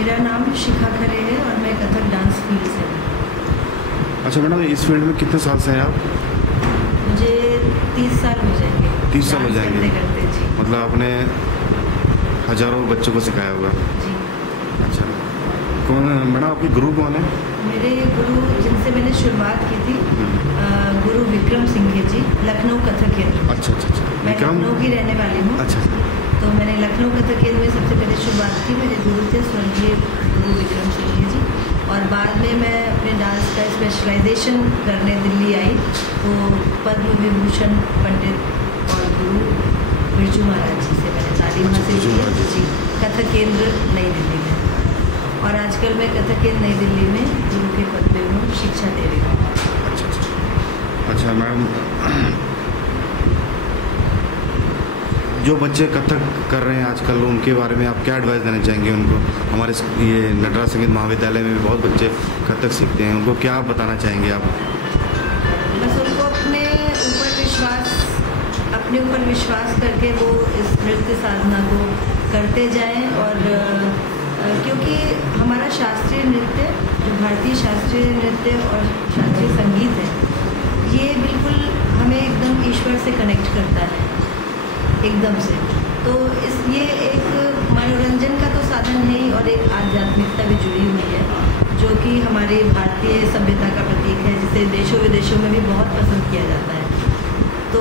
मेरा नाम शिखा खरे है और मैं कथक डांस फील्ड से हूँ। अच्छा मैडम, इस फील्ड में कितने साल से हैं आप? मुझे 30 साल हो जाएंगे। 30 साल हो जाएंगे करते जी। मतलब आपने हजारों बच्चों को सिखाया होगा जी। अच्छा, कौन मैडम आपके गुरु कौन है? मेरे गुरु जिनसे मैंने शुरुआत की थी गुरु विक्रम सिंह जी, लखनऊ कथक केंद्र। अच्छा अच्छा अच्छा, मैं लखनऊ की रहने वाली हूँ। अच्छा, तो मैंने लखनऊ कथक केंद्र में सबसे पहले शुरुआत की। मेरे गुरु थे स्वर्गीय गुरु विक्रम सिंह जी, और बाद में मैं अपने डांस का स्पेशलाइजेशन करने दिल्ली आई तो पद्म विभूषण पंडित और गुरु बिरजू महाराज जी से मैंने तालीम हासिल की जी, कथक केंद्र नई दिल्ली में। और आजकल मैं कथक केंद्र नई दिल्ली में गुरु के पद पे हूँ, शिक्षा दे रही हूँ। अच्छा मैम, जो बच्चे कथक कर रहे हैं आजकल उनके बारे में आप क्या एडवाइस देना चाहेंगे उनको? हमारे ये नटराज संगीत महाविद्यालय में भी बहुत बच्चे कथक सीखते हैं, उनको क्या बताना चाहेंगे आप? बस उनको अपने ऊपर विश्वास करके वो इस नृत्य साधना को करते जाएं। और क्योंकि हमारा शास्त्रीय नृत्य, जो भारतीय शास्त्रीय नृत्य और शास्त्रीय संगीत है, ये बिल्कुल हमें एकदम ईश्वर से कनेक्ट करता है एकदम से। तो ये एक मनोरंजन का तो साधन है ही, और एक आध्यात्मिकता भी जुड़ी हुई है जो कि हमारी भारतीय सभ्यता का प्रतीक है, जिसे देशों विदेशों में भी बहुत पसंद किया जाता है। तो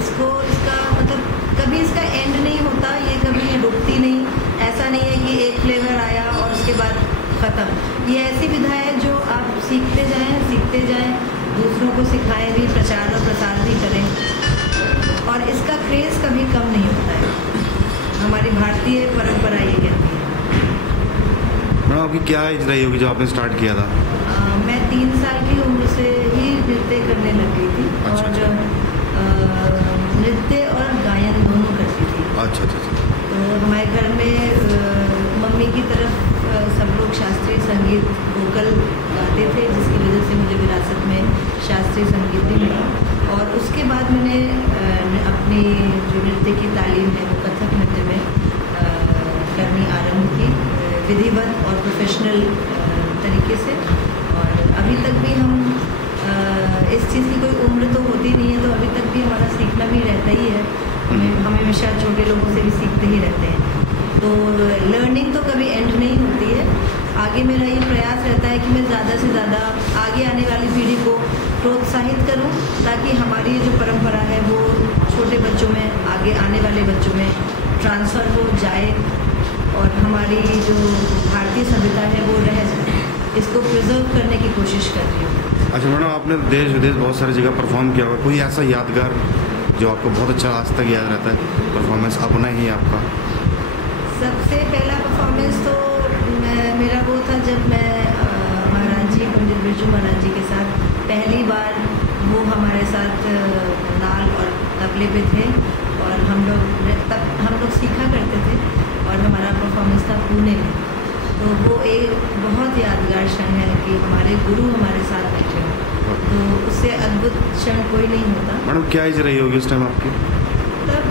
इसका मतलब कभी इसका एंड नहीं होता, ये कभी रुकती नहीं। ऐसा नहीं है कि एक फ्लेवर आया और उसके बाद ख़त्म। ये ऐसी विधा है जो आप सीखते जाएं, दूसरों को सिखाएं भी, प्रचार और प्रसार भी करें, और इसका क्रेज़ कभी कम नहीं होता है। हमारी भारतीय परंपरा ये कहती है। मैडम आपकी क्या एज रही होगी जब आपने स्टार्ट किया था? मैं 3 साल की उम्र से ही नृत्य करने लग गई थी। अच्छा, और नृत्य और गायन दोनों करती थी। अच्छा अच्छा अच्छा। तो हमारे घर में मम्मी की तरफ सब लोग शास्त्रीय संगीत वोकल गाते थे, जिसकी वजह से मुझे विरासत में शास्त्रीय संगीत भी मिला। और उसके बाद मैंने अपनी जो नृत्य की तालीम है वो कथक नृत्य में करनी आरंभ की, विधिवत और प्रोफेशनल तरीके से। और अभी तक भी हम इस चीज़ की कोई उम्र तो होती नहीं है, तो अभी तक भी हमारा सीखना भी रहता ही है। हम हमेशा छोटे लोगों से भी सीखते ही रहते हैं, तो लर्निंग तो कभी एंड नहीं होती है। आगे मेरा ये प्रयास रहता है कि मैं ज़्यादा से ज़्यादा आगे आने वाली पीढ़ी को प्रोत्साहित करूं, ताकि हमारी जो परंपरा है वो छोटे बच्चों में, आगे आने वाले बच्चों में ट्रांसफ़र हो जाए, और हमारी जो भारतीय सभ्यता है वो रह जाए। इसको प्रिजर्व करने की कोशिश कर रही हूँ। अच्छा मैडम, आपने देश विदेश बहुत सारी जगह परफॉर्म किया होगा, कोई ऐसा यादगार जो आपको बहुत अच्छा आज तक याद रहता है परफॉर्मेंस अपना ही आपका? सबसे पहला परफॉर्मेंस तो मेरा वो था जब मैं महाराज जी, पंडित बिरजू महाराज जी के साथ पहली बार वो हमारे साथ नाल और तबले पे थे, और हम लोग सीखा करते थे, और हमारा परफॉर्मेंस था पुणे में। तो वो एक बहुत यादगार क्षण है कि हमारे गुरु हमारे साथ बैठे हों, तो उससे अद्भुत क्षण कोई नहीं होता। मैडम क्या एज रही होगी उस टाइम आपकी? तब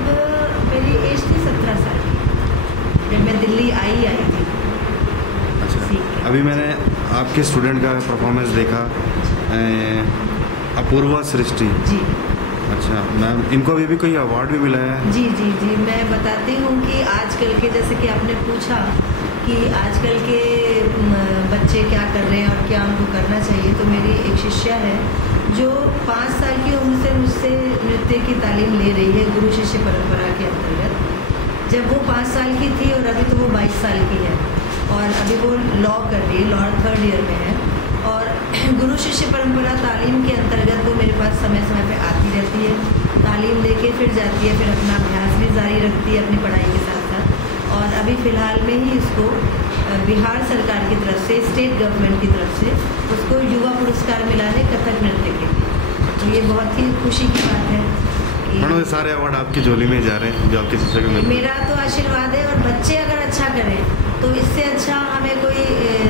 मेरी एज थी 17 साल की, जब मैं दिल्ली आई थी। अच्छा, अभी मैंने आपके स्टूडेंट का परफॉर्मेंस देखा, अपूर्वा सृष्टि जी। अच्छा मैम, इनको अभी भी कोई अवार्ड भी मिला है? जी जी जी, मैं बताती हूँ कि आजकल के, जैसे कि आपने पूछा कि आजकल के बच्चे क्या कर रहे हैं और क्या उनको करना चाहिए, तो मेरी एक शिष्या है जो 5 साल की उम्र से मुझसे नृत्य की तालीम ले रही है गुरु शिष्य परंपरा के अंतर्गत। जब वो 5 साल की थी और अभी तो वो 22 साल की है, और अभी वो लॉ कर रही है, लॉ 3rd ईयर में है। और गुरु शिष्य परंपरा तालीम के अंतर्गत वो मेरे पास समय समय पे आती रहती है, तालीम लेके फिर जाती है, फिर अपना अभ्यास भी जारी रखती है अपनी पढ़ाई के साथ साथ। और अभी फ़िलहाल में ही इसको बिहार सरकार की तरफ से, स्टेट गवर्नमेंट की तरफ से उसको युवा पुरस्कार मिला है कथक नृत्य के लिए। तो ये बहुत ही खुशी की बात है। मैडम सारे अवार्ड आपकी झोली में जा रहे हैं जो आपके शिष्य को मिले। मेरा तो आशीर्वाद है, और बच्चे अगर अच्छा करें तो इससे अच्छा हमें कोई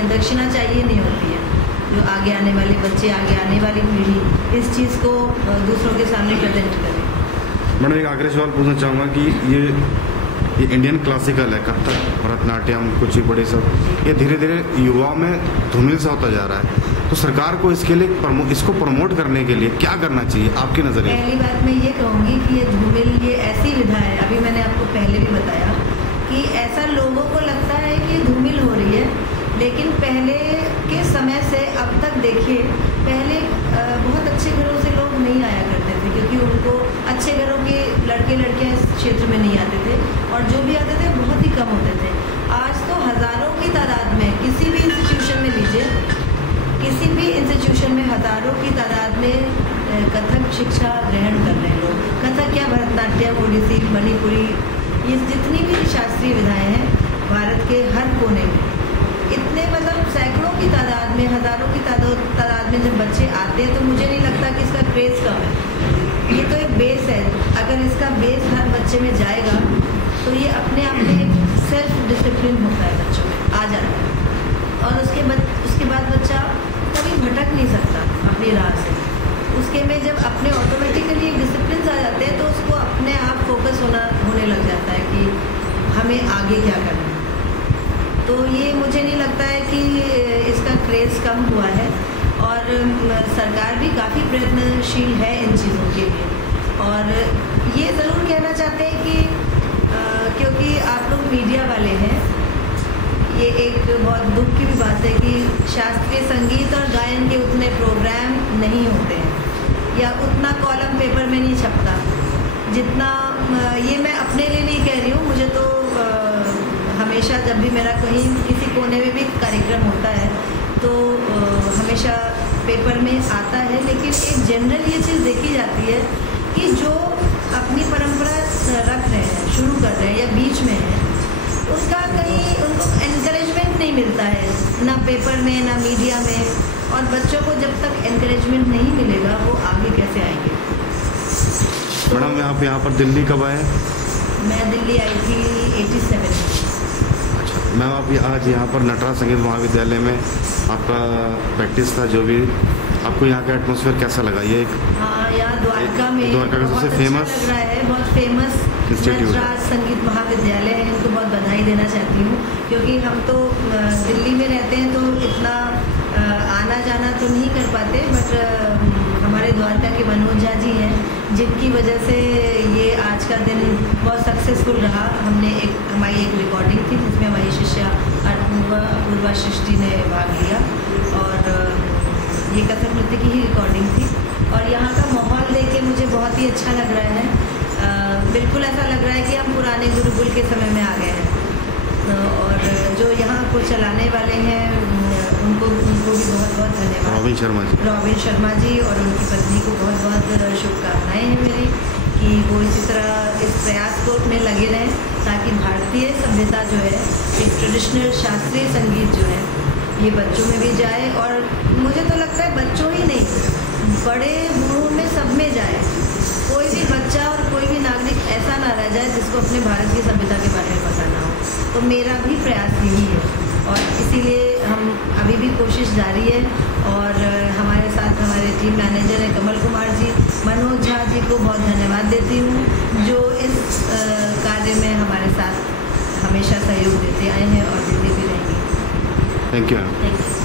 दक्षिणा चाहिए नहीं होती है। जो आगे आने वाले बच्चे, आगे आने वाली पीढ़ी इस चीज़ को दूसरों के सामने प्रेजेंट करें। मैडम एक आखिरी सवाल पूछना चाहूँगा कि ये ये इंडियन क्लासिकल है, कथक, भरतनाट्यम, कुचिपुड़ी सब, ये धीरे धीरे युवाओं में धूमिल सा होता जा रहा है। तो सरकार को इसके लिए इसको प्रमोट करने के लिए क्या करना चाहिए आपके नज़रिए? पहली बात मैं ये कहूँगी कि ये धूमिल ये ऐसी विधा है, अभी मैंने आपको पहले भी बताया कि ऐसा लोगों को लगता है कि धूमिल हो रही है, लेकिन पहले के समय से अब तक देखिए, पहले बहुत अच्छे घरों से लोग नहीं आया करते थे, क्योंकि उनको अच्छे घरों के लड़के लड़कियां इस क्षेत्र में नहीं आते थे, और जो भी आते थे बहुत ही कम होते थे। आज तो हज़ारों की तादाद में किसी भी इंस्टीट्यूशन में लीजिए, किसी भी इंस्टीट्यूशन में हज़ारों की तादाद में कथक शिक्षा ग्रहण कर रहे हैं लोग। कथक या भरतनाट्यम, ओडिसी, मणिपुरी, ये जितनी भी शास्त्रीय विधाएं हैं भारत के हर कोने में, इतने मतलब सैकड़ों की तादाद में, हज़ारों की तादाद में जब बच्चे आते हैं, तो मुझे नहीं लगता कि इसका क्रेज़ कम है। ये तो एक बेस है, अगर इसका बेस हर बच्चे में जाएगा तो ये अपने आप में सेल्फ डिसिप्लिन होता है, बच्चों में आ जाता है, और उसके बाद बच्चा कभी भटक नहीं सकता अपनी राह से। उसके में जब अपने ऑटोमेटिकली डिसिप्लिन आ जाते हैं, तो उसको अपने आप फोकस होने लग जाता है कि हमें आगे क्या करना है। तो ये मुझे नहीं लगता है कि इसका क्रेज़ कम हुआ है, और सरकार भी काफ़ी प्रयत्नशील है इन चीज़ों के लिए। और ये ज़रूर कहना चाहते हैं कि क्योंकि आप लोग मीडिया वाले हैं, ये एक बहुत दुख की भी बात है कि शास्त्रीय संगीत और गायन के उतने प्रोग्राम नहीं होते हैं, या उतना कॉलम पेपर में नहीं छपता जितना, ये मैं अपने लिए नहीं कह रही हूँ, मुझे तो हमेशा जब भी मेरा कहीं किसी कोने में भी कार्यक्रम होता है तो हमेशा पेपर में आता है। लेकिन एक जनरल ये चीज़ देखी जाती है कि जो अपनी परंपरा रख रहे हैं, शुरू कर रहे हैं या बीच में है, उसका कहीं उनको एनकरेजमेंट नहीं मिलता है, ना पेपर में ना मीडिया में। और बच्चों को जब तक एनकरेजमेंट नहीं मिलेगा वो आगे कैसे आएंगे? मैडम आप यहाँ पर दिल्ली कब आए? मैं दिल्ली आई थी 87 में। अच्छा मैम, आप आज यहाँ पर नटराज संगीत महाविद्यालय में आपका प्रैक्टिस था, जो भी आपको यहाँ का एटमॉस्फेयर कैसा लगा? ये हाँ, यहाँ द्वारका में द्वारका का सबसे फेमस लग रहा है, बहुत फेमस नटराज संगीत महाविद्यालय है। इनको बहुत बधाई देना चाहती हूँ, क्योंकि हम तो दिल्ली में रहते हैं तो इतना आना जाना तो नहीं कर पाते, बट हमारे द्वारका के मनोज झा जी हैं, जिनकी वजह से ये आज का दिन बहुत सक्सेसफुल रहा। हमारी एक रिकॉर्डिंग थी जिसमें हमारी शिष्या अपूर्वा सृष्टि ने भाग लिया, और ये कथक नृत्य की ही रिकॉर्डिंग थी। और यहाँ का माहौल देख के मुझे बहुत ही अच्छा लग रहा है। बिल्कुल ऐसा लग रहा है कि हम पुराने गुरुकुल के समय में आ गए हैं। और जो यहाँ को चलाने वाले हैं उनको भी बहुत बहुत धन्यवाद। रॉबिन शर्मा जी और उनकी पत्नी को बहुत बहुत शुभकामनाएँ हैं मेरी, कि वो इसी तरह इस प्रयास को में लगे रहें, ताकि भारतीय सभ्यता जो है, एक ट्रेडिशनल शास्त्रीय संगीत जो है, ये बच्चों में भी जाए। और मुझे तो लगता है बच्चों ही नहीं, बड़े बूढ़ों में सब में जाए। कोई भी बच्चा और कोई भी नागरिक ऐसा ना रह जाए जिसको अपने भारत की सभ्यता के बारे में पता ना हो। तो मेरा भी प्रयास यही है, और इसीलिए हम अभी भी कोशिश जारी है। और हमारे साथ हमारे टीम मैनेजर हैं कमल कुमार जी, मनोज झा जी को बहुत धन्यवाद देती हूँ, जो इस कार्य में हमारे साथ हमेशा सहयोग देते आए हैं और देते भी रहेंगे। Thank you. Thank you.